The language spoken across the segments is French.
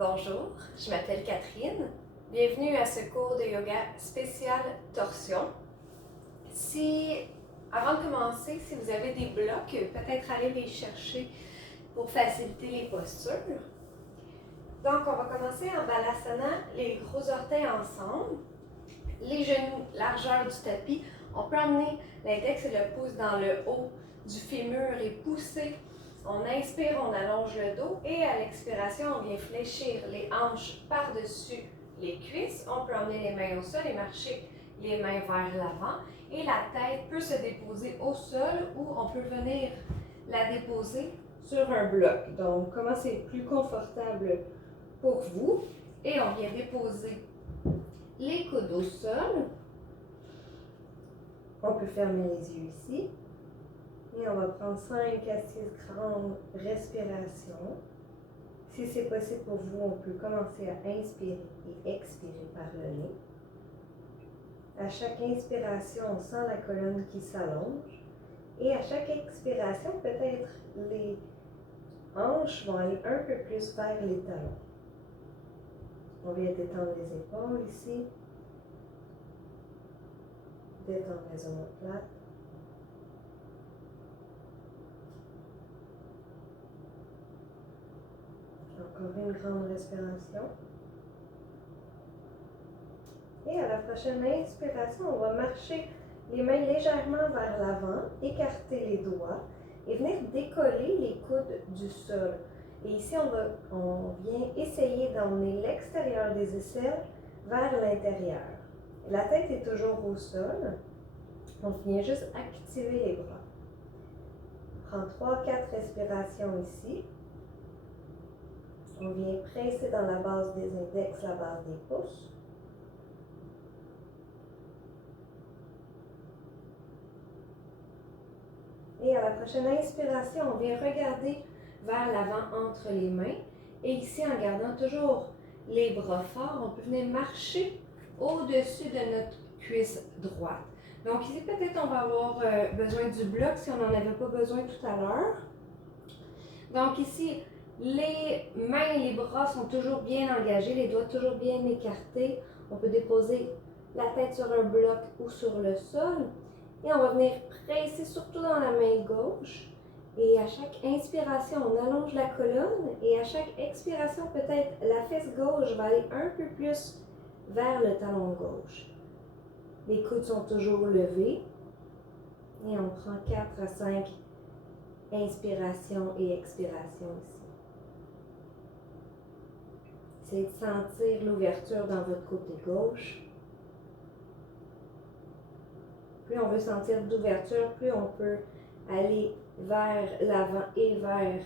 Bonjour, je m'appelle Catherine. Bienvenue à ce cours de yoga spécial torsion. Avant de commencer, si vous avez des blocs, peut-être aller les chercher pour faciliter les postures. Donc, on va commencer en balasana, les gros orteils ensemble, les genoux largeur du tapis. On peut emmener l'index et le pouce dans le haut du fémur et pousser. On inspire, on allonge le dos et à l'expiration, on vient fléchir les hanches par-dessus les cuisses. On peut emmener les mains au sol et marcher les mains vers l'avant. Et la tête peut se déposer au sol ou on peut venir la déposer sur un bloc. Donc, comment c'est plus confortable pour vous. Et on vient déposer les coudes au sol. On peut fermer les yeux ici. Et on va prendre 5 à 6 grandes respirations. Si c'est possible pour vous, on peut commencer à inspirer et expirer par le nez. À chaque inspiration, on sent la colonne qui s'allonge. Et à chaque expiration, peut-être les hanches vont aller un peu plus vers les talons. On vient détendre les épaules ici. Détendre les omoplates. Encore une grande respiration. Et à la prochaine inspiration, on va marcher les mains légèrement vers l'avant, écarter les doigts et venir décoller les coudes du sol. Et ici, on vient essayer d'emmener l'extérieur des aisselles vers l'intérieur. La tête est toujours au sol. On vient juste activer les bras. On prend 3-4 respirations ici. On vient presser dans la base des index, la base des pouces. Et à la prochaine inspiration, on vient regarder vers l'avant entre les mains. Et ici, en gardant toujours les bras forts, on peut venir marcher au-dessus de notre cuisse droite. Donc ici, peut-être on va avoir besoin du bloc si on n'en avait pas besoin tout à l'heure. Donc ici, les mains et les bras sont toujours bien engagés, les doigts toujours bien écartés. On peut déposer la tête sur un bloc ou sur le sol. Et on va venir presser surtout dans la main gauche. Et à chaque inspiration, on allonge la colonne. Et à chaque expiration, peut-être la fesse gauche va aller un peu plus vers le talon gauche. Les coudes sont toujours levés. Et on prend 4 à 5 inspirations et expirations ici. Essayez de sentir l'ouverture dans votre côté gauche. Plus on veut sentir d'ouverture, plus on peut aller vers l'avant et vers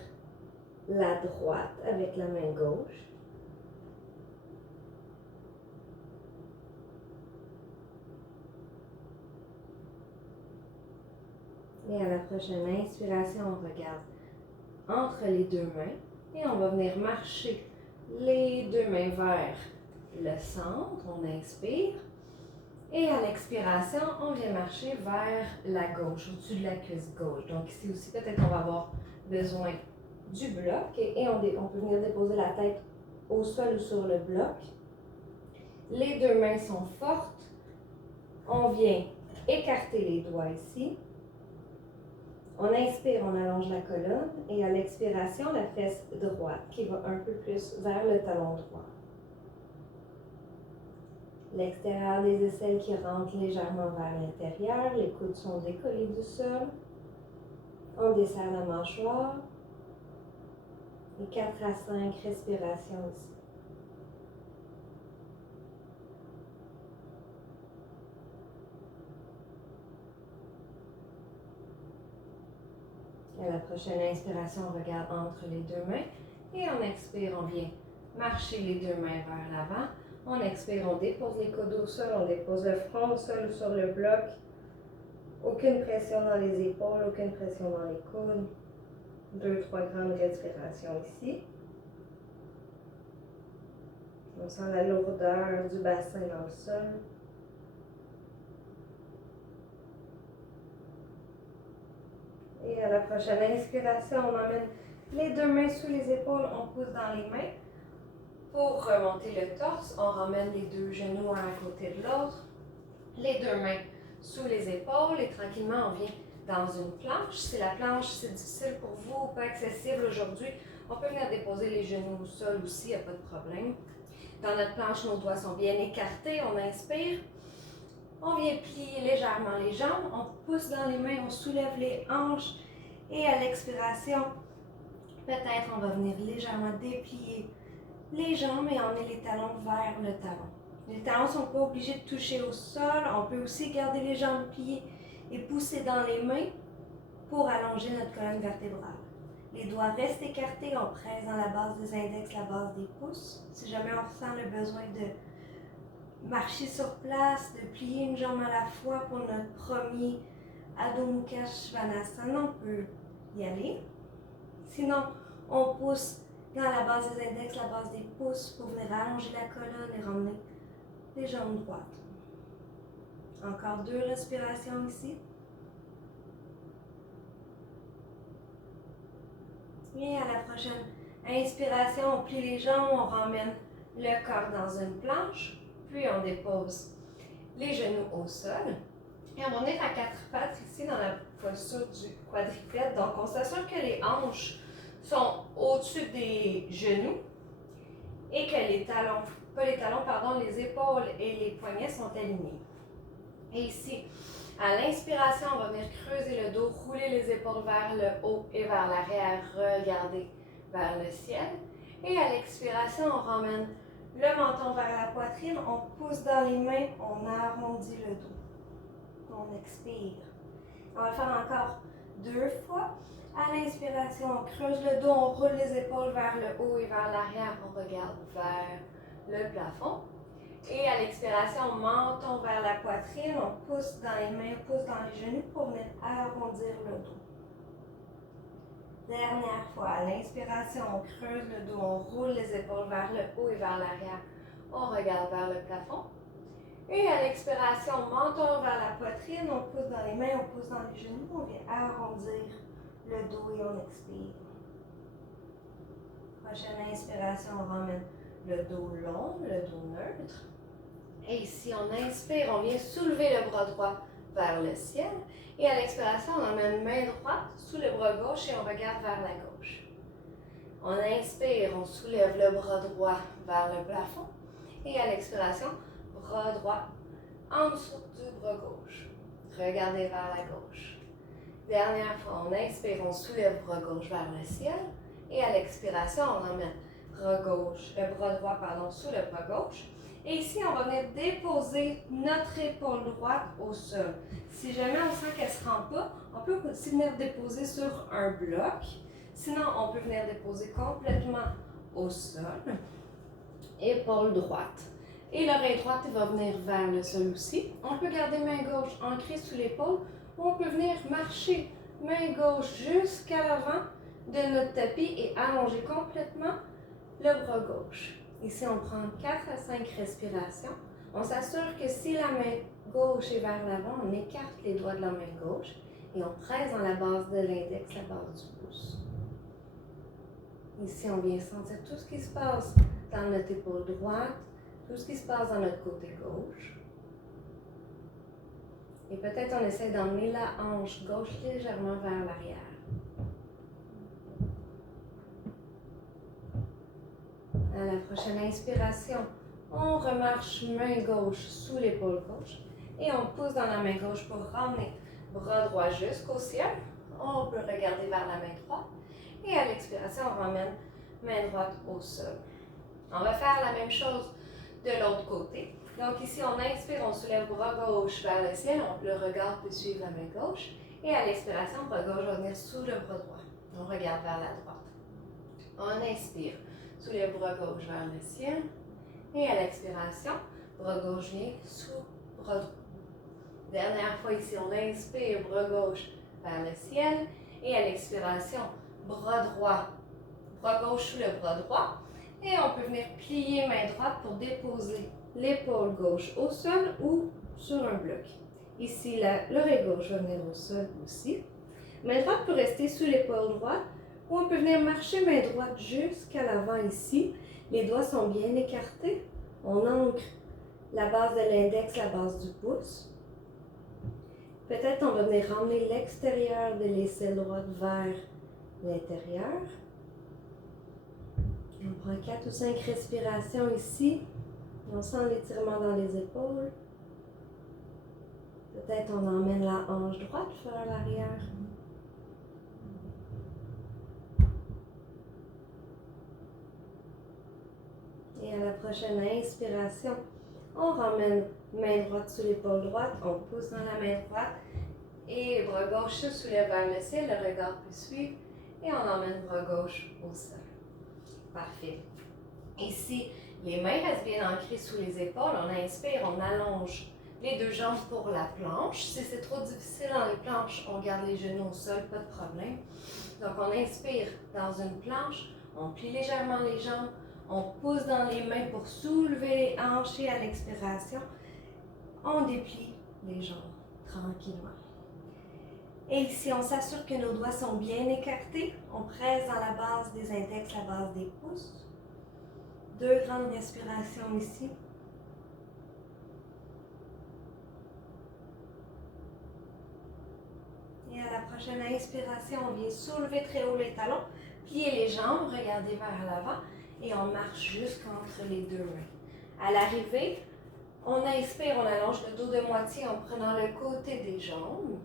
la droite avec la main gauche. Et à la prochaine inspiration, on regarde entre les deux mains et on va venir marcher les deux mains vers le centre. On inspire. Et à l'expiration, on vient marcher vers la gauche, au-dessus de la cuisse gauche. Donc ici aussi, peut-être qu'on va avoir besoin du bloc. Et on peut venir déposer la tête au sol ou sur le bloc. Les deux mains sont fortes. On vient écarter les doigts ici. On inspire, on allonge la colonne. Et à l'expiration, la fesse droite qui va un peu plus vers le talon droit. L'extérieur des aisselles qui rentrent légèrement vers l'intérieur. Les coudes sont décollés du sol. On desserre la mâchoire. Et 4 à 5 respirations ici. Et à la prochaine inspiration, on regarde entre les deux mains. Et on expire, on vient marcher les deux mains vers l'avant. On expire, on dépose les coudes au sol, on dépose le front au sol ou sur le bloc. Aucune pression dans les épaules, aucune pression dans les coudes. 2-3 grandes respirations ici. On sent la lourdeur du bassin dans le sol. Et à la prochaine inspiration, on emmène les deux mains sous les épaules, on pousse dans les mains. Pour remonter le torse, on ramène les deux genoux un à côté de l'autre, les deux mains sous les épaules et tranquillement on vient dans une planche. Si la planche c'est difficile pour vous ou pas accessible aujourd'hui, on peut venir déposer les genoux au sol aussi, il n'y a pas de problème. Dans notre planche, nos doigts sont bien écartés, on inspire. On vient plier légèrement les jambes, on pousse dans les mains, on soulève les hanches et à l'expiration, peut-être on va venir légèrement déplier les jambes et emmener les talons vers le talon. Les talons ne sont pas obligés de toucher au sol, on peut aussi garder les jambes pliées et pousser dans les mains pour allonger notre colonne vertébrale. Les doigts restent écartés, on presse dans la base des index, la base des pouces. Si jamais on ressent le besoin de marcher sur place, de plier une jambe à la fois pour notre premier Adho Mukha Svanasana, on peut y aller. Sinon, on pousse dans la base des index, la base des pouces pour venir allonger la colonne et ramener les jambes droites. Encore 2 respirations ici. Et à la prochaine inspiration, on plie les jambes, on ramène le corps dans une planche, puis on dépose les genoux au sol. Et on va venir à 4 pattes ici dans la posture du quadrupède. Donc on s'assure que les hanches sont au-dessus des genoux et que les talons, les épaules et les poignets sont alignés. Et ici, à l'inspiration, on va venir creuser le dos, rouler les épaules vers le haut et vers l'arrière, regarder vers le ciel. Et à l'expiration, on ramène le menton vers la poitrine, on pousse dans les mains, on arrondit le dos. On expire. On va le faire encore 2 fois. À l'inspiration, on creuse le dos, on roule les épaules vers le haut et vers l'arrière, on regarde vers le plafond. Et à l'expiration, menton vers la poitrine, on pousse dans les mains, on pousse dans les genoux pour venir arrondir le dos. Dernière fois, à l'inspiration, on creuse le dos, on roule les épaules vers le haut et vers l'arrière, on regarde vers le plafond. Et à l'expiration, menton vers la poitrine, on pousse dans les mains, on pousse dans les genoux, on vient arrondir le dos et on expire. Prochaine inspiration, on ramène le dos long, le dos neutre. Et ici, on inspire, on vient soulever le bras droit vers le ciel. Et à l'expiration, on emmène main droite sous le bras gauche et on regarde vers la gauche. On inspire, on soulève le bras droit vers le plafond. Et à l'expiration, bras droit en dessous du bras gauche. Regardez vers la gauche. Dernière fois, on inspire, on soulève le bras gauche vers le ciel. Et à l'expiration, on emmène le bras droit sous le bras gauche. Et ici, on va venir déposer notre épaule droite au sol. Si jamais on sent qu'elle ne se rend pas, on peut aussi venir déposer sur un bloc. Sinon, on peut venir déposer complètement au sol. Épaule droite. Et l'oreille droite va venir vers le sol aussi. On peut garder main gauche ancrée sous l'épaule ou on peut venir marcher main gauche jusqu'à l'avant de notre tapis et allonger complètement le bras gauche. Ici, on prend 4 à 5 respirations. On s'assure que si la main gauche est vers l'avant, on écarte les doigts de la main gauche et on presse dans la base de l'index, la base du pouce. Ici, on vient sentir tout ce qui se passe dans notre épaule droite, tout ce qui se passe dans notre côté gauche. Et peut-être on essaie d'emmener la hanche gauche légèrement vers l'arrière. À la prochaine inspiration, on remarche main gauche sous l'épaule gauche et on pousse dans la main gauche pour ramener bras droit jusqu'au ciel. On peut regarder vers la main droite et à l'expiration, on ramène main droite au sol. On va faire la même chose de l'autre côté. Donc ici, on inspire, on soulève bras gauche vers le ciel, le regard peut suivre la main gauche et à l'expiration, bras gauche va venir sous le bras droit. On regarde vers la droite. On inspire. Soulève bras gauche vers le ciel. Et à l'expiration, bras gauche vient sous bras droit. Dernière fois ici, on inspire, bras gauche vers le ciel. Et à l'expiration, bras gauche sous le bras droit. Et on peut venir plier main droite pour déposer l'épaule gauche au sol ou sur un bloc. Ici, l'oreille gauche va venir au sol aussi. Main droite peut rester sous l'épaule droite ou Ou on peut venir marcher main droite jusqu'à l'avant ici. Les doigts sont bien écartés. On ancre la base de l'index, la base du pouce. Peut-être on va venir ramener l'extérieur de l'aisselle droite vers l'intérieur. On prend 4 ou 5 respirations ici. On sent l'étirement dans les épaules. Peut-être on emmène la hanche droite vers l'arrière. Et à la prochaine inspiration, on ramène main droite sous l'épaule droite, on pousse dans la main droite et bras gauche se soulève vers le ciel, le regard peut suivre et on emmène bras gauche au sol. Parfait. Ici, les mains restent bien ancrées sous les épaules. On inspire, on allonge les deux jambes pour la planche. Si c'est trop difficile dans les planches, on garde les genoux au sol, pas de problème. Donc on inspire dans une planche, on plie légèrement les jambes, on pousse dans les mains pour soulever les hanches et à l'expiration, on déplie les jambes tranquillement. Et ici, on s'assure que nos doigts sont bien écartés. On presse dans la base des index, la base des pouces. 2 grandes respirations ici. Et à la prochaine inspiration, on vient soulever très haut les talons, plier les jambes, regarder vers l'avant et on marche jusqu'entre les deux mains. À l'arrivée, on inspire, on allonge le dos de moitié en prenant le côté des jambes.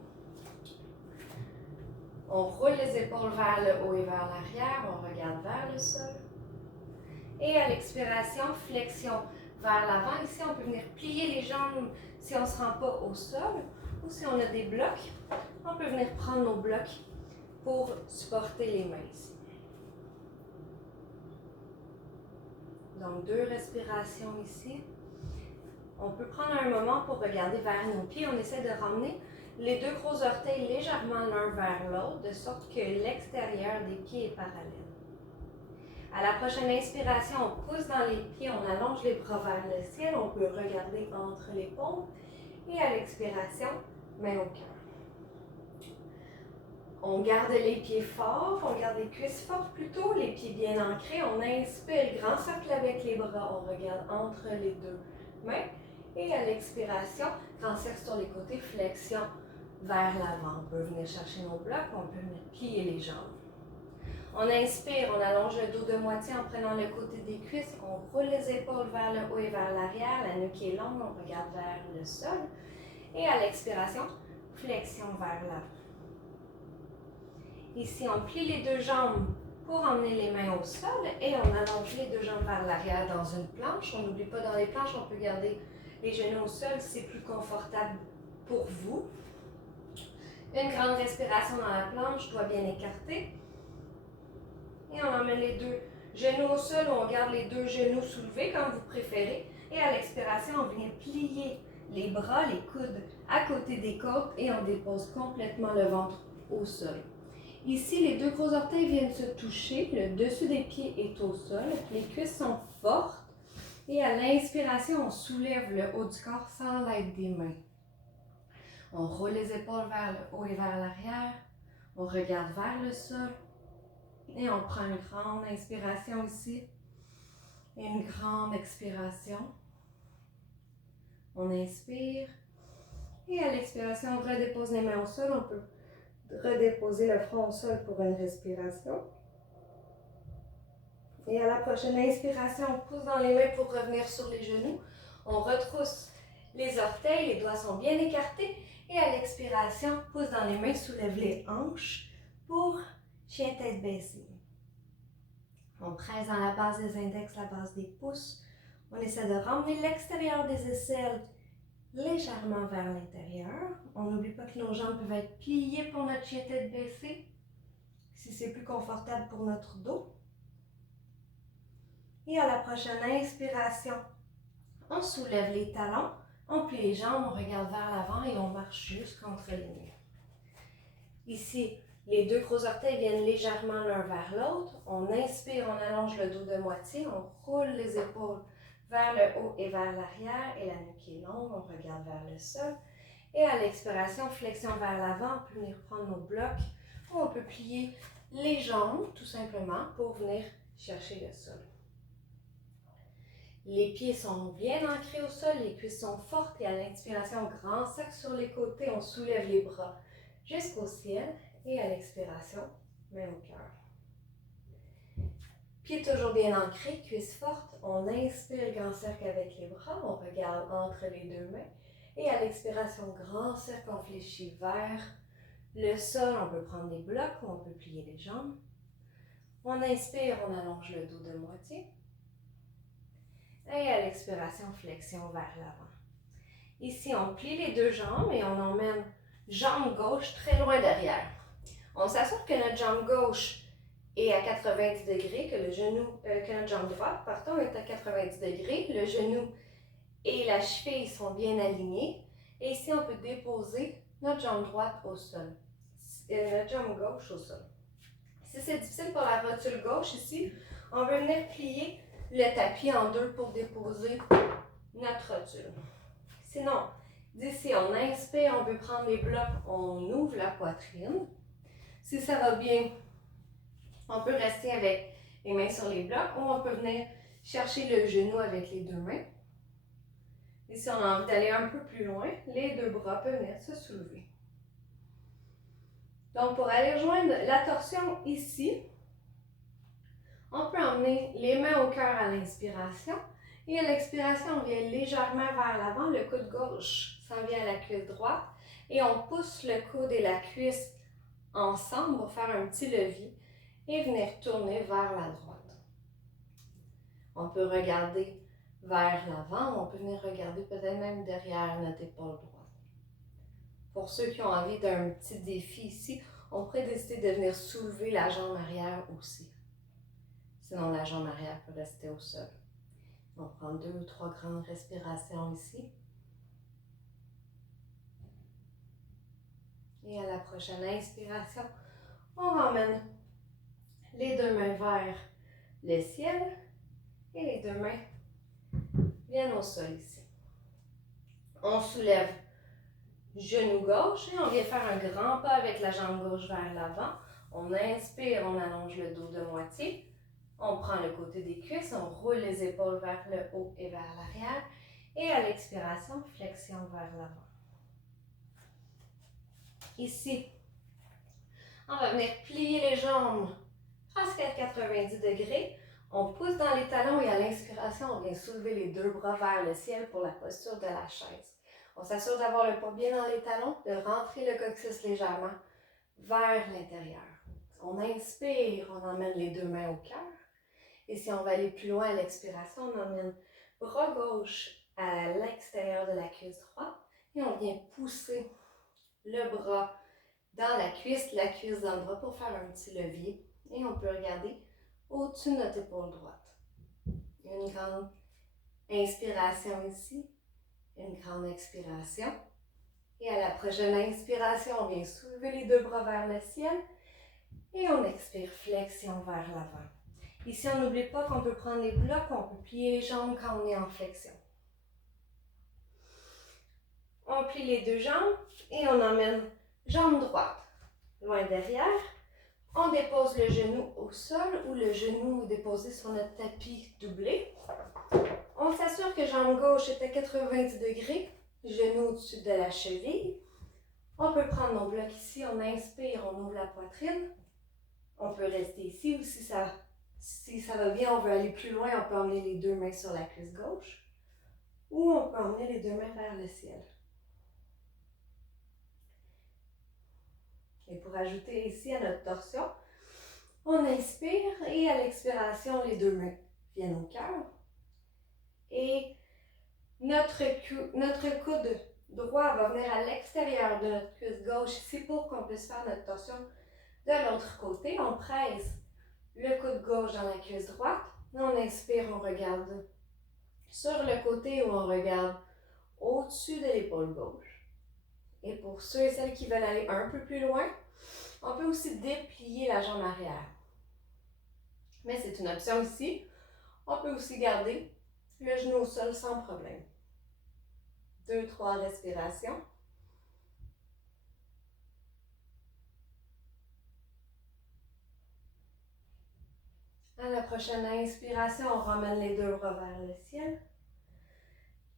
On roule les épaules vers le haut et vers l'arrière, on regarde vers le sol. Et à l'expiration, flexion vers l'avant. Ici, on peut venir plier les jambes si on ne se rend pas au sol ou si on a des blocs. On peut venir prendre nos blocs pour supporter les mains ici. Donc, 2 respirations ici. On peut prendre un moment pour regarder vers nos pieds. On essaie de ramener les 2 gros orteils légèrement l'un vers l'autre, de sorte que l'extérieur des pieds est parallèle. À la prochaine inspiration, on pousse dans les pieds, on allonge les bras vers le ciel, on peut regarder entre les paumes. Et à l'expiration, main au cœur. On garde les pieds forts, on garde les cuisses fortes plutôt, les pieds bien ancrés. On inspire, grand cercle avec les bras, on regarde entre les deux mains. Et à l'expiration, grand cercle sur les côtés, flexion vers l'avant. On peut venir chercher nos blocs, on peut venir plier les jambes. On inspire, on allonge le dos de moitié en prenant le côté des cuisses. On roule les épaules vers le haut et vers l'arrière. La nuque est longue, on regarde vers le sol. Et à l'expiration, flexion vers l'avant. Ici, on plie les 2 jambes pour emmener les mains au sol et on allonge les 2 jambes vers l'arrière dans une planche. On n'oublie pas, dans les planches, on peut garder les genoux au sol si c'est plus confortable pour vous. Une grande respiration dans la planche, doigts bien écartés. Et on emmène les 2 genoux au sol ou on garde les 2 genoux soulevés comme vous préférez. Et à l'expiration, on vient plier les bras, les coudes à côté des côtes et on dépose complètement le ventre au sol. Ici, les 2 gros orteils viennent se toucher, le dessus des pieds est au sol, les cuisses sont fortes et à l'inspiration, on soulève le haut du corps sans l'aide des mains. On roule les épaules vers le haut et vers l'arrière, on regarde vers le sol et on prend une grande inspiration ici et une grande expiration. On inspire et à l'expiration, on redépose les mains au sol, on peut redéposer le front au sol pour une respiration. Et à la prochaine inspiration, on pousse dans les mains pour revenir sur les genoux. On retrousse les orteils, les doigts sont bien écartés. Et à l'expiration, pousse dans les mains, soulève les hanches pour chien tête baissée. On presse dans la base des index, la base des pouces. On essaie de ramener l'extérieur des aisselles légèrement vers l'intérieur. On n'oublie pas que nos jambes peuvent être pliées pour notre chien tête baissée, si c'est plus confortable pour notre dos. Et à la prochaine inspiration, on soulève les talons, on plie les jambes, on regarde vers l'avant et on marche jusqu'entre les murs. Ici, les 2 gros orteils viennent légèrement l'un vers l'autre. On inspire, on allonge le dos de moitié, on roule les épaules vers le haut et vers l'arrière et la nuque est longue, on regarde vers le sol. Et à l'expiration, flexion vers l'avant, on peut venir prendre nos blocs ou on peut plier les jambes, tout simplement, pour venir chercher le sol. Les pieds sont bien ancrés au sol, les cuisses sont fortes et à l'inspiration, grand sac sur les côtés, on soulève les bras jusqu'au ciel et à l'expiration, main au cœur. Pieds toujours bien ancrés, cuisses fortes, on inspire grand cercle avec les bras, on regarde entre les deux mains et à l'expiration, grand cercle, on fléchit vers le sol, on peut prendre des blocs ou on peut plier les jambes. On inspire, on allonge le dos de moitié. Et à l'expiration, flexion vers l'avant. Ici, on plie les deux jambes et on emmène jambe gauche très loin derrière. On s'assure que notre jambe gauche est à 90 degrés, que notre jambe droite, est à 90 degrés. Le genou et la cheville sont bien alignés. Et ici, on peut déposer notre jambe droite au sol, notre jambe gauche au sol. Si c'est difficile pour la rotule gauche ici, on va venir plier le tapis en deux pour déposer notre rotule. Sinon, d'ici, on inspire, on peut prendre les blocs, on ouvre la poitrine. Si ça va bien, on peut rester avec les mains sur les blocs ou on peut venir chercher le genou avec les deux mains. Et si on a envie d'aller un peu plus loin, les deux bras peuvent venir se soulever. Donc, pour aller rejoindre la torsion ici, on peut emmener les mains au cœur à l'inspiration et à l'expiration, on vient légèrement vers l'avant, le coude gauche s'en vient à la cuisse droite et on pousse le coude et la cuisse ensemble pour faire un petit levier et venir tourner vers la droite. On peut regarder vers l'avant, on peut venir regarder peut-être même derrière notre épaule droite. Pour ceux qui ont envie d'un petit défi ici, on pourrait décider de venir soulever la jambe arrière aussi. Sinon, la jambe arrière peut rester au sol. On prend 2 ou 3 grandes respirations ici. Et à la prochaine inspiration, on ramène les deux mains vers le ciel et les deux mains viennent au sol ici. On soulève genou gauche et on vient faire un grand pas avec la jambe gauche vers l'avant. On inspire, on allonge le dos de moitié. On prend le côté des cuisses, on roule les épaules vers le haut et vers l'arrière. Et à l'expiration, flexion vers l'avant. Ici, on va venir plier les jambes presque à 90 degrés. On pousse dans les talons et à l'inspiration, on vient soulever les deux bras vers le ciel pour la posture de la chaise. On s'assure d'avoir le poids bien dans les talons, de rentrer le coccyx légèrement vers l'intérieur. On inspire, on emmène les deux mains au cœur. Et si on va aller plus loin à l'expiration, on emmène bras gauche à l'extérieur de la cuisse droite et on vient pousser le bras dans la cuisse dans le bras pour faire un petit levier. Et on peut regarder au-dessus de notre épaule droite. Une grande inspiration ici, une grande expiration. Et à la prochaine inspiration, on vient soulever les deux bras vers le ciel et on expire, flexion vers l'avant. Ici, on n'oublie pas qu'on peut prendre les blocs, on peut plier les jambes quand on est en flexion. On plie les deux jambes et on emmène jambe droite loin derrière. On dépose le genou au sol ou le genou est déposé sur notre tapis doublé. On s'assure que jambe gauche est à 90 degrés, genou au-dessus de la cheville. On peut prendre nos blocs ici, on inspire, on ouvre la poitrine. On peut rester ici ou si ça va bien, on veut aller plus loin, on peut emmener les deux mains sur la cuisse gauche ou on peut emmener les deux mains vers le ciel. Et pour ajouter ici à notre torsion, on inspire et à l'expiration, les deux mains viennent au cœur. Et notre coude droit va venir à l'extérieur de notre cuisse gauche ici pour qu'on puisse faire notre torsion de l'autre côté. On presse le coude gauche dans la cuisse droite. On inspire, on regarde sur le côté ou on regarde au-dessus de l'épaule gauche. Et pour ceux et celles qui veulent aller un peu plus loin, on peut aussi déplier la jambe arrière. Mais c'est une option ici. On peut aussi garder le genou au sol sans problème. 2-3 respirations. À la prochaine inspiration, on ramène les deux bras vers le ciel.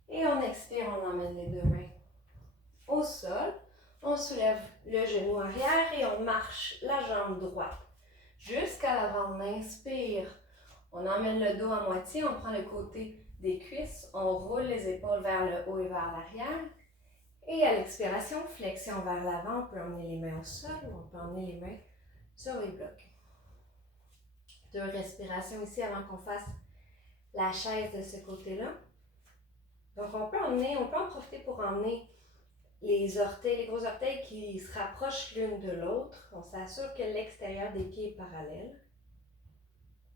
Et on expire, on emmène les deux mains au sol. On soulève le genou arrière et on marche la jambe droite jusqu'à l'avant. On inspire, on emmène le dos à moitié, on prend le côté des cuisses, on roule les épaules vers le haut et vers l'arrière. Et à l'expiration, flexion vers l'avant, on peut emmener les mains au sol ou on peut emmener les mains sur les blocs. 2 respirations ici avant qu'on fasse la chaise de ce côté-là. Donc on peut en profiter pour emmener les orteils, les gros orteils qui se rapprochent l'une de l'autre. On s'assure que l'extérieur des pieds est parallèle.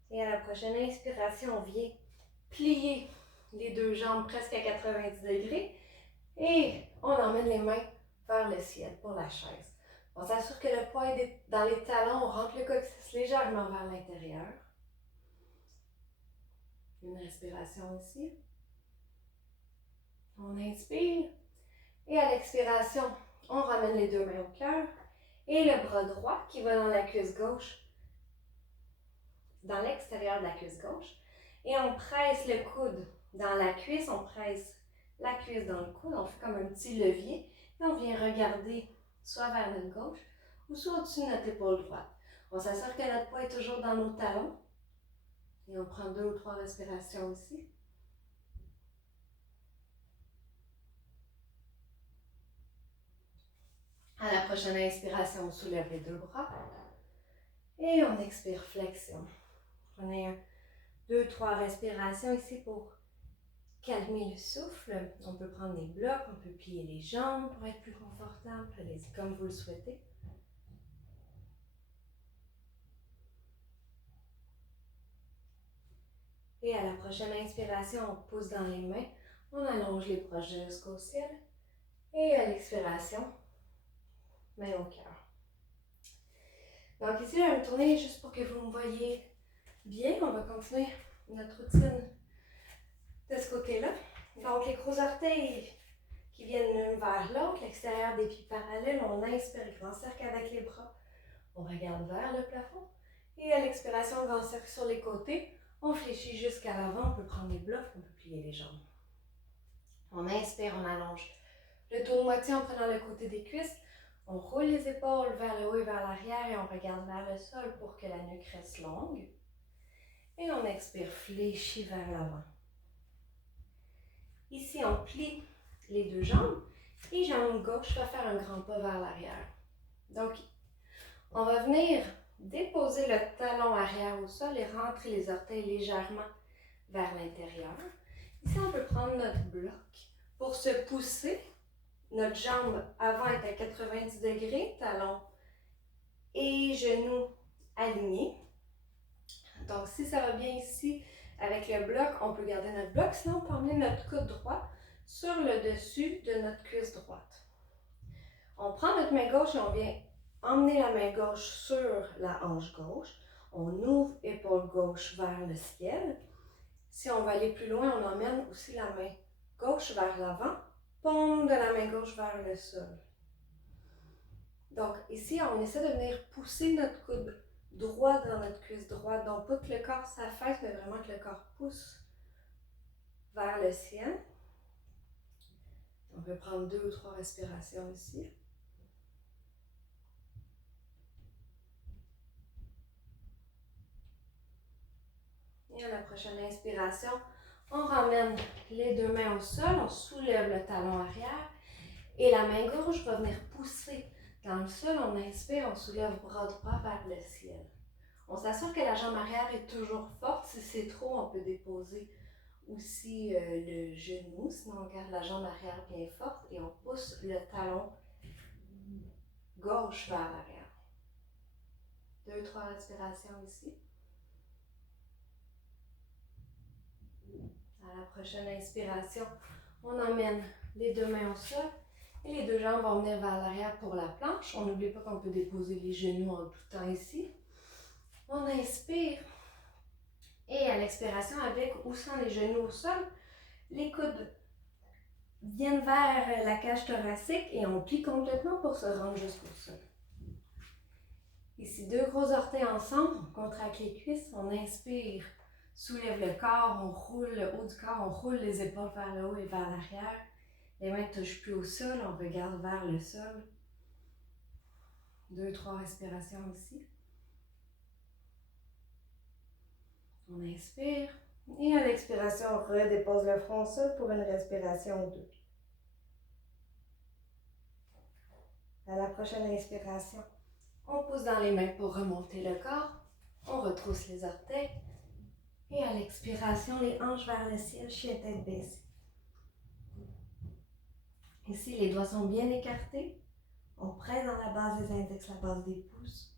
Et à la prochaine inspiration, on vient plier les deux jambes presque à 90 degrés et on emmène les mains vers le ciel pour la chaise. On s'assure que le poids est dans les talons, on rentre le coccyx légèrement vers l'intérieur. Une respiration ici. On inspire. Et à l'expiration, on ramène les deux mains au cœur. Et le bras droit qui va dans la cuisse gauche, dans l'extérieur de la cuisse gauche. Et on presse le coude dans la cuisse, on presse la cuisse dans le coude, on fait comme un petit levier. Et on vient regarder soit vers notre gauche ou soit au-dessus de notre épaule droite. On s'assure que notre poids est toujours dans nos talons. Et on prend 2 ou 3 respirations ici. À la prochaine inspiration, on soulève les deux bras. Et on expire, flexion. Prenez 2, 3 respirations ici pour calmer le souffle. On peut prendre des blocs, on peut plier les jambes pour être plus confortable. Allez-y comme vous le souhaitez. Et à la prochaine inspiration, on pousse dans les mains. On allonge les bras jusqu'au ciel. Et à l'expiration, main au cœur. Donc ici, je vais me tourner juste pour que vous me voyez bien. On va continuer notre routine de ce côté-là. Donc les gros orteils qui viennent l'un vers l'autre, l'extérieur des pieds parallèles. On inspire, grand cercle avec les bras. On regarde vers le plafond. Et à l'expiration, grand cercle sur les côtés. On fléchit jusqu'à l'avant. On peut prendre les blocs, on peut plier les jambes. On inspire, on allonge le dos de moitié en prenant le côté des cuisses. On roule les épaules vers le haut et vers l'arrière et on regarde vers le sol pour que la nuque reste longue. Et on expire, fléchit vers l'avant. Ici, on plie les deux jambes et jambe gauche va faire un grand pas vers l'arrière. Donc, on va venir déposer le talon arrière au sol et rentrer les orteils légèrement vers l'intérieur. Ici, on peut prendre notre bloc pour se pousser. Notre jambe avant est à 90 degrés, talon et genoux alignés. Donc, si ça va bien ici avec le bloc, on peut garder notre bloc. Sinon, on peut emmener notre coude droit sur le dessus de notre cuisse droite. On prend notre main gauche et on vient emmener la main gauche sur la hanche gauche. On ouvre épaule gauche vers le ciel. Si on va aller plus loin, on emmène aussi la main gauche vers l'avant. Paume de la main gauche vers le sol. Donc ici, on essaie de venir pousser notre coude droit dans notre cuisse droite. Donc pas que le corps s'affaisse, mais vraiment que le corps pousse vers le ciel. On peut prendre 2 ou 3 respirations ici. Et à la prochaine inspiration, on ramène les deux mains au sol, on soulève le talon arrière et la main gauche va venir pousser dans le sol. On inspire, on soulève le bras droit vers le ciel. On s'assure que la jambe arrière est toujours forte. Si c'est trop, on peut déposer aussi le genou. Sinon, on garde la jambe arrière bien forte et on pousse le talon gauche vers l'arrière. 2 ou 3 respirations ici. À la prochaine inspiration, on emmène les deux mains au sol et les deux jambes vont venir vers l'arrière pour la planche. On n'oublie pas qu'on peut déposer les genoux en tout temps ici. On inspire et à l'expiration, avec ou sans les genoux au sol, les coudes viennent vers la cage thoracique et on plie complètement pour se rendre jusqu'au sol. Ici, 2 gros orteils ensemble, on contracte les cuisses, on inspire, soulève le corps, on roule le haut du corps, on roule les épaules vers le haut et vers l'arrière. Les mains ne touchent plus au sol, on regarde vers le sol. 2, 3 respirations ici. On inspire et à l'expiration, on redépose le front au sol pour une respiration 2. À la prochaine inspiration, on pousse dans les mains pour remonter le corps. On retrousse les orteils. Et à l'expiration, les hanches vers le ciel, chien tête baissée. Ici, les doigts sont bien écartés. On presse dans la base des index, la base des pouces.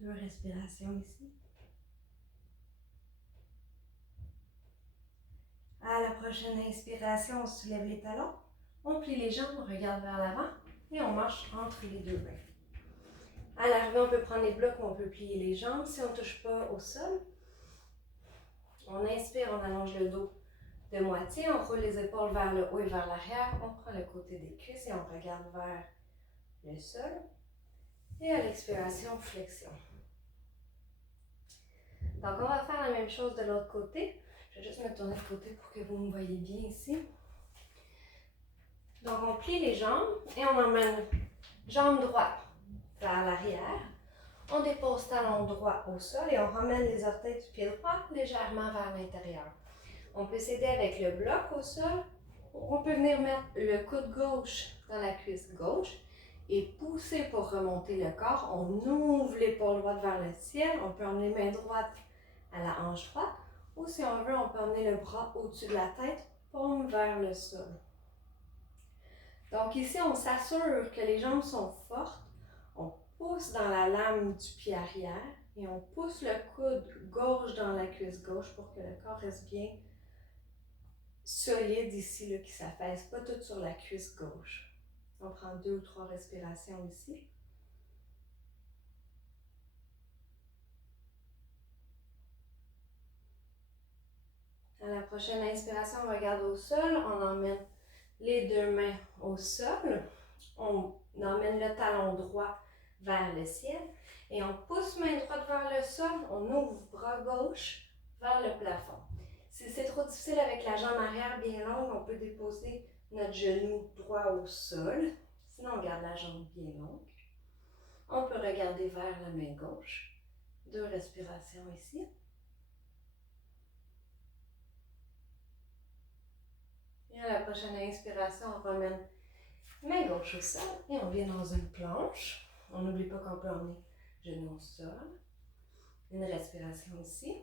2 respirations ici. À la prochaine inspiration, on soulève les talons. On plie les jambes, on regarde vers l'avant et on marche entre les 2 mains. À l'arrivée, on peut prendre les blocs ou on peut plier les jambes. Si on ne touche pas au sol, on inspire, on allonge le dos de moitié, on roule les épaules vers le haut et vers l'arrière, on prend le côté des cuisses et on regarde vers le sol. Et à l'expiration, flexion. Donc, on va faire la même chose de l'autre côté. Je vais juste me tourner de côté pour que vous me voyez bien ici. Donc, on plie les jambes et on emmène jambe droite vers l'arrière. On dépose talon droit au sol et on ramène les orteils du pied droit légèrement vers l'intérieur. On peut s'aider avec le bloc au sol. On peut venir mettre le coude gauche dans la cuisse gauche et pousser pour remonter le corps. On ouvre l'épaule droite vers le ciel. On peut emmener main droite à la hanche droite. Ou si on veut, on peut emmener le bras au-dessus de la tête, paume vers le sol. Donc ici, on s'assure que les jambes sont fortes. On pousse dans la lame du pied arrière et on pousse le coude gauche dans la cuisse gauche pour que le corps reste bien solide ici, là, qui ne s'affaisse pas tout sur la cuisse gauche. On prend 2 ou 3 respirations ici. À la prochaine inspiration, on regarde au sol, on emmène les 2 mains au sol, on emmène le talon droit vers le ciel et on pousse main droite vers le sol, on ouvre bras gauche vers le plafond. Si c'est trop difficile avec la jambe arrière bien longue, on peut déposer notre genou droit au sol, sinon on garde la jambe bien longue. On peut regarder vers la main gauche. 2 respirations ici. Et à la prochaine inspiration, on ramène main gauche au sol et on vient dans une planche. On n'oublie pas qu'on peut emmener genou au sol. Une respiration ici.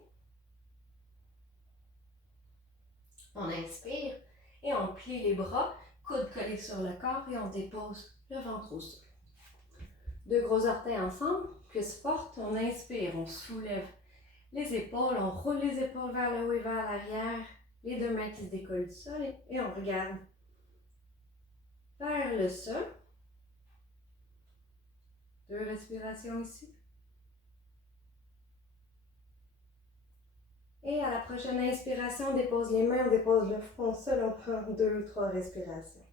On inspire et on plie les bras, coude collé sur le corps et on dépose le ventre au sol. 2 gros orteils ensemble, cuisse forte, on inspire, on soulève les épaules, on roule les épaules vers le haut et vers l'arrière, les 2 mains qui se décollent du sol et on regarde vers le sol. 2 respirations ici. Et à la prochaine inspiration, on dépose les mains, on dépose le front au sol, on prend 2 ou 3 respirations.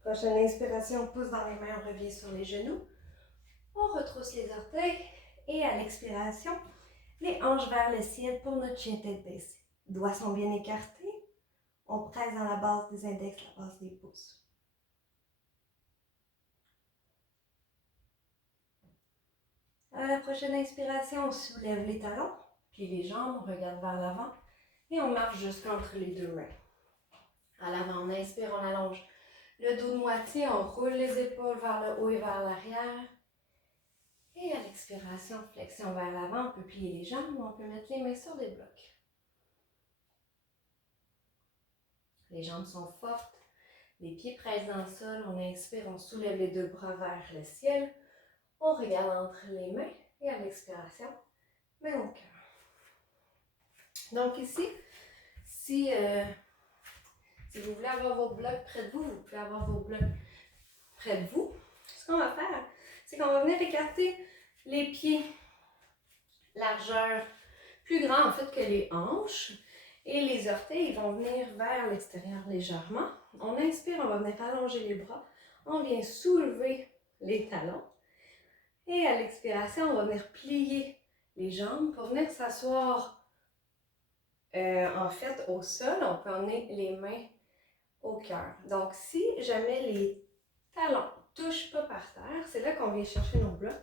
Prochaine inspiration, on pousse dans les mains, on revient sur les genoux. On retrousse les orteils et à l'expiration, les hanches vers le ciel pour notre chien tête baissée. Doigts sont bien écartés. On presse dans la base des index, la base des pouces. À la prochaine inspiration, on soulève les talons, puis les jambes, on regarde vers l'avant et on marche jusqu'entre les 2 mains. À l'avant, on inspire, on allonge le dos de moitié, on roule les épaules vers le haut et vers l'arrière. Et à l'expiration, flexion vers l'avant, on peut plier les jambes ou on peut mettre les mains sur les blocs. Les jambes sont fortes, les pieds pressent dans le sol, on inspire, on soulève les 2 bras vers le ciel. On regarde entre les mains et à l'expiration, main au cœur. Donc ici, si vous voulez avoir vos blocs près de vous, vous pouvez avoir vos blocs près de vous. Ce qu'on va faire, c'est qu'on va venir écarter les pieds, largeur plus grand en fait que les hanches. Et les orteils vont venir vers l'extérieur légèrement. On inspire, on va venir allonger les bras. On vient soulever les talons. Et à l'expiration, on va venir plier les jambes pour venir s'asseoir en fait au sol. On peut emmener les mains au cœur. Donc si jamais les talons ne touchent pas par terre, c'est là qu'on vient chercher nos blocs.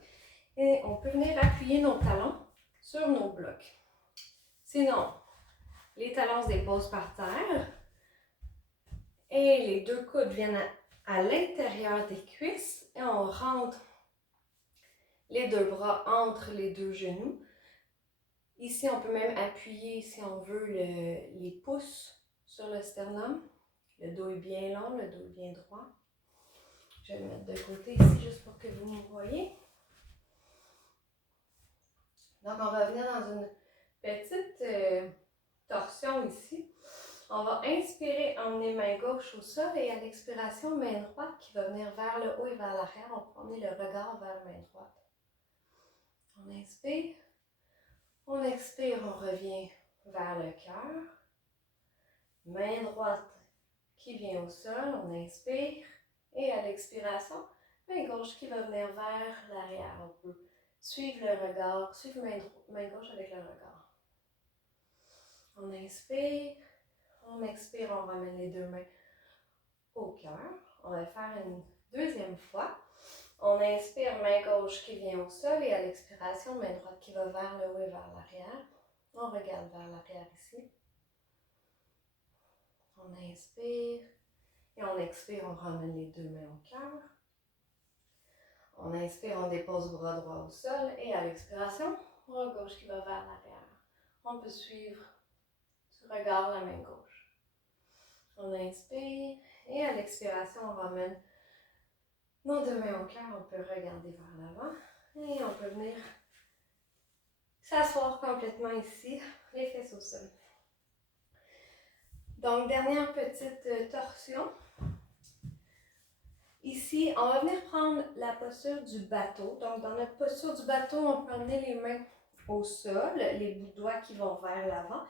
Et on peut venir appuyer nos talons sur nos blocs. Sinon, les talons se déposent par terre et les deux coudes viennent à l'intérieur des cuisses et on rentre les deux bras entre les deux genoux. Ici, on peut même appuyer, si on veut, les pouces sur le sternum. Le dos est bien long, le dos est bien droit. Je vais le mettre de côté ici juste pour que vous me voyez. Donc, on va venir dans une petite torsion ici. On va inspirer, emmener main gauche au sol et à l'expiration, main droite qui va venir vers le haut et vers l'arrière. On peut emmener le regard vers main droite. On inspire. On expire, on revient vers le cœur. Main droite qui vient au sol, on inspire. Et à l'expiration, main gauche qui va venir vers l'arrière. On peut suivre le regard, suivre main gauche avec le regard. On inspire. On expire, on ramène les deux mains au cœur. On va faire une deuxième fois. On inspire, main gauche qui vient au sol et à l'expiration, main droite qui va vers le haut et vers l'arrière. On regarde vers l'arrière ici. On inspire et on expire, on ramène les deux mains au cœur. On inspire, on dépose bras droit au sol et à l'expiration, bras gauche qui va vers l'arrière. On peut suivre du regard la main gauche. On inspire et à l'expiration, on ramène nos deux mains au cœur. On peut regarder vers l'avant et on peut venir s'asseoir complètement ici, les fesses au sol. Donc, dernière petite torsion. Ici, on va venir prendre la posture du bateau. Donc, dans notre posture du bateau, on peut emmener les mains au sol, les bouts de doigts qui vont vers l'avant.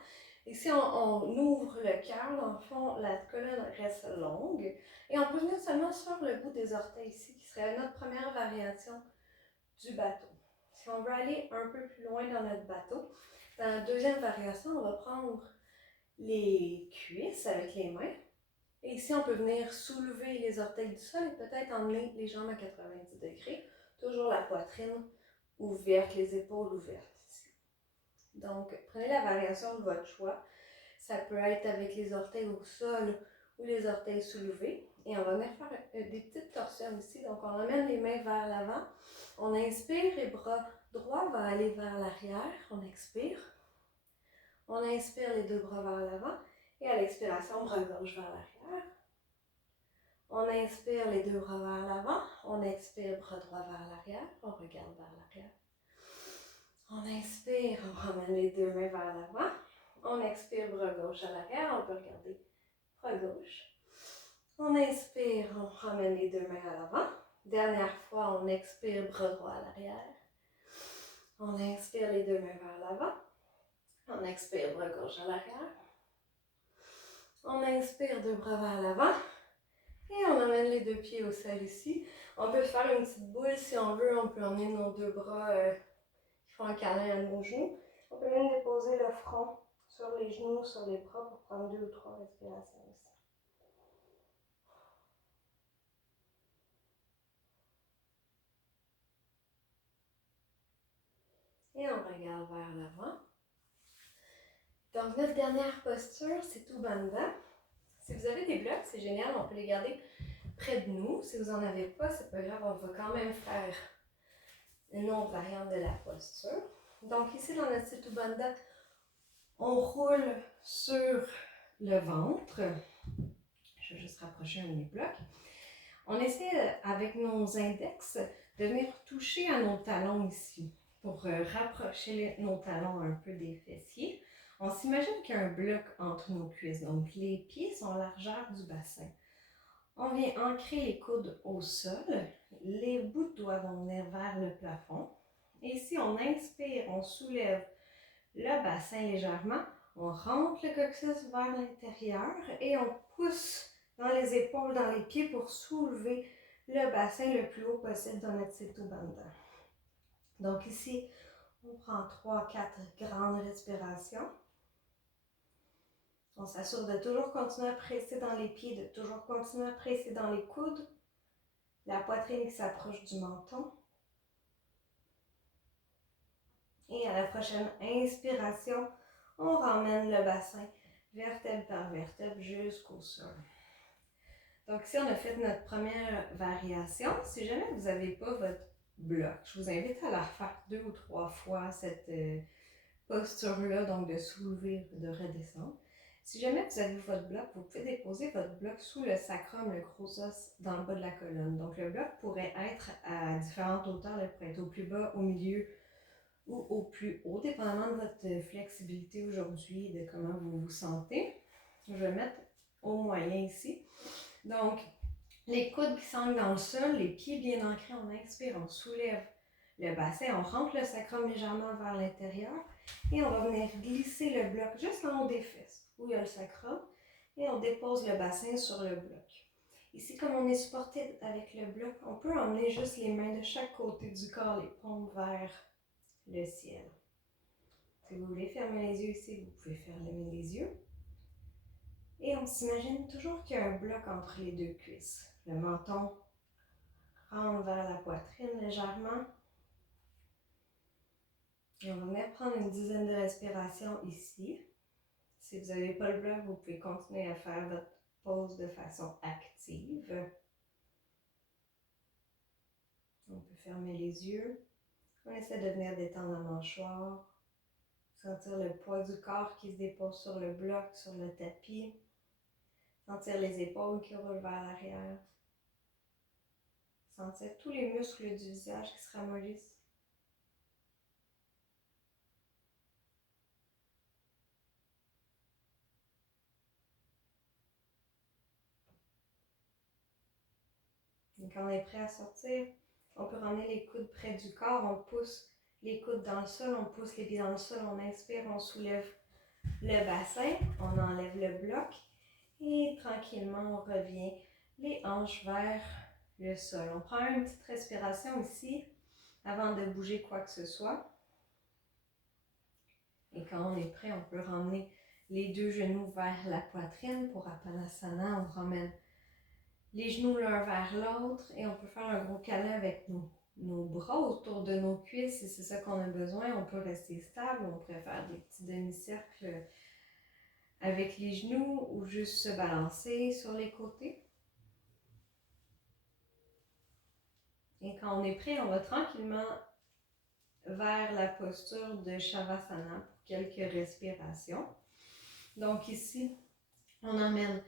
Ici, on ouvre le cœur. Dans le fond, la colonne reste longue. Et on peut venir seulement sur le bout des orteils ici, qui serait notre première variation du bateau. Si on veut aller un peu plus loin dans notre bateau, dans la deuxième variation, on va prendre les cuisses avec les mains. Et ici, on peut venir soulever les orteils du sol et peut-être emmener les jambes à 90 degrés. Toujours la poitrine ouverte, les épaules ouvertes ici. Donc, prenez la variation de votre choix. Ça peut être avec les orteils au sol ou les orteils soulevés. Et on va venir faire des petites torsions ici. Donc, on amène les mains vers l'avant. On inspire et bras droit va aller vers l'arrière. On expire. On inspire les deux bras vers l'avant. Et à l'expiration, bras gauche vers l'arrière. On inspire les deux bras vers l'avant. On expire, bras droit vers l'arrière. On regarde vers l'arrière. On inspire, on ramène les deux mains vers l'avant. On expire, bras gauche à l'arrière. On peut regarder bras gauche. On inspire, on ramène les deux mains à l'avant. Dernière fois, on expire, bras droit à l'arrière. On inspire les deux mains vers l'avant. On expire, bras gauche à l'arrière. On inspire, deux bras vers l'avant. Et on amène les deux pieds au sol ici. On peut faire une petite boule si on veut. On peut emmener nos deux bras qui font un câlin à nos genoux. On peut même déposer le front sur les genoux, sur les bras pour prendre 2 ou 3 respirations ici. Et on regarde vers l'avant. Donc, notre dernière posture, c'est Ubandha. Si vous avez des blocs, c'est génial, on peut les garder près de nous. Si vous n'en avez pas, c'est pas grave, on va quand même faire une autre variante de la posture. Donc, ici, dans notre Sit Ubandha, on roule sur le ventre. Je vais juste rapprocher un de mes blocs. On essaie avec nos index de venir toucher à nos talons ici pour rapprocher nos talons un peu des fessiers. On s'imagine qu'il y a un bloc entre nos cuisses, donc les pieds sont largeur du bassin. On vient ancrer les coudes au sol, les bouts de doigts vont venir vers le plafond. Et ici, on inspire, on soulève le bassin légèrement, On rentre le coccyx vers l'intérieur et on pousse dans les épaules, dans les pieds pour soulever le bassin le plus haut possible dans notre Setu Bandha. Donc ici, on prend 3-4 grandes respirations. On s'assure de toujours continuer à presser dans les pieds, de toujours continuer à presser dans les coudes. La poitrine qui s'approche du menton. Et à la prochaine inspiration, on ramène le bassin vertèbre par vertèbre jusqu'au sol. Donc ici, on a fait notre première variation. Si jamais vous n'avez pas votre bloc, je vous invite à la refaire 2 ou 3 fois, cette posture-là, donc de soulever, de redescendre. Si jamais vous avez votre bloc, vous pouvez déposer votre bloc sous le sacrum, le gros os, dans le bas de la colonne. Donc le bloc pourrait être à différentes hauteurs, il pourrait être au plus bas, au milieu ou au plus haut, dépendamment de votre flexibilité aujourd'hui et de comment vous vous sentez. Je vais mettre au moyen ici. Donc, les coudes qui s'ancrent dans le sol, les pieds bien ancrés, on inspire, on soulève le bassin, on rentre le sacrum légèrement vers l'intérieur et on va venir glisser le bloc juste en haut des fesses, où il y a le sacrum, et on dépose le bassin sur le bloc. Ici, comme on est supporté avec le bloc, on peut emmener juste les mains de chaque côté du corps, les paumes vers le ciel. Si vous voulez fermer les yeux ici, vous pouvez fermer les yeux. Et on s'imagine toujours qu'il y a un bloc entre les deux cuisses. Le menton rentre vers la poitrine légèrement. Et on va venir prendre une dizaine de respirations ici. Si vous n'avez pas le bloc, vous pouvez continuer à faire votre pause de façon active. On peut fermer les yeux. On essaie de venir détendre la mâchoire. Sentir le poids du corps qui se dépose sur le bloc, sur le tapis. Sentir les épaules qui roulent vers l'arrière. Sentir tous les muscles du visage qui se ramollissent. Et quand on est prêt à sortir, on peut ramener les coudes près du corps, on pousse les coudes dans le sol, on pousse les pieds dans le sol, on inspire, on soulève le bassin, on enlève le bloc et tranquillement on revient les hanches vers le sol. On prend une petite respiration ici avant de bouger quoi que ce soit. Et quand on est prêt, on peut ramener les deux genoux vers la poitrine. Pour Apanasana, on ramène les genoux l'un vers l'autre et on peut faire un gros câlin avec nos bras autour de nos cuisses si c'est ça qu'on a besoin. On peut rester stable, on pourrait faire des petits demi-cercles avec les genoux ou juste se balancer sur les côtés. Et quand on est prêt, on va tranquillement vers la posture de Shavasana pour quelques respirations. Donc ici, on emmène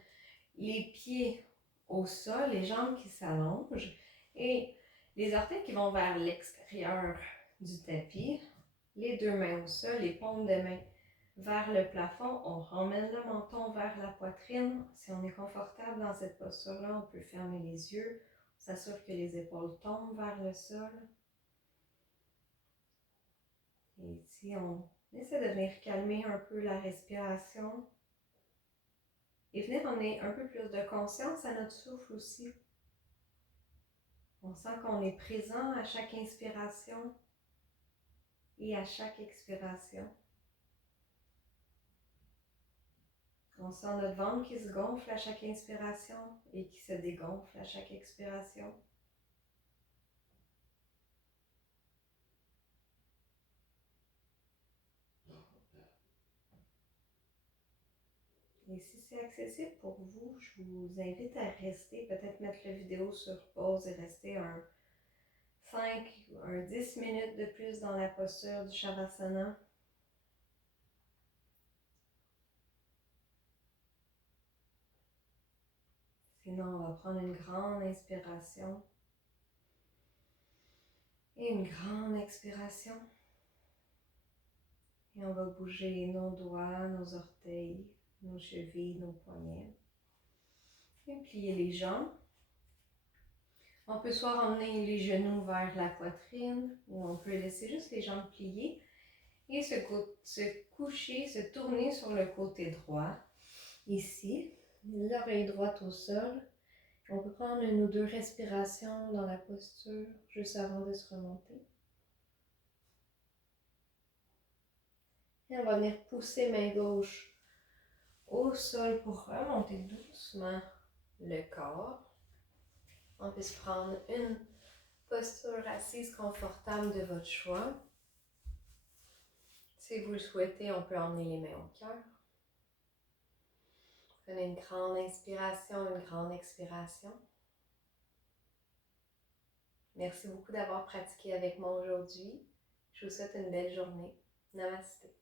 les pieds au sol, les jambes qui s'allongent et les orteils qui vont vers l'extérieur du tapis. Les deux mains au sol, les paumes de main vers le plafond. On ramène le menton vers la poitrine. Si on est confortable dans cette posture-là, on peut fermer les yeux. On s'assure que les épaules tombent vers le sol. Et ici, on essaie de venir calmer un peu la respiration. Et venir emmener un peu plus de conscience à notre souffle aussi. On sent qu'on est présent à chaque inspiration et à chaque expiration. On sent notre ventre qui se gonfle à chaque inspiration et qui se dégonfle à chaque expiration. Et si c'est accessible pour vous, je vous invite à rester, peut-être mettre la vidéo sur pause et rester un 5 ou un 10 minutes de plus dans la posture du Shavasana. Sinon, on va prendre une grande inspiration et une grande expiration. Et on va bouger nos doigts, nos orteils, nos chevilles, nos poignets. Et plier les jambes. On peut soit ramener les genoux vers la poitrine ou on peut laisser juste les jambes pliées Et se coucher, se tourner sur le côté droit. Ici, l'oreille droite au sol. On peut prendre une ou deux respirations dans la posture juste avant de se remonter. Et on va venir pousser main gauche au sol pour remonter doucement le corps. On peut se prendre une posture assise confortable de votre choix. Si vous le souhaitez, on peut emmener les mains au cœur. Prenez une grande inspiration, une grande expiration. Merci beaucoup d'avoir pratiqué avec moi aujourd'hui. Je vous souhaite une belle journée. Namasté.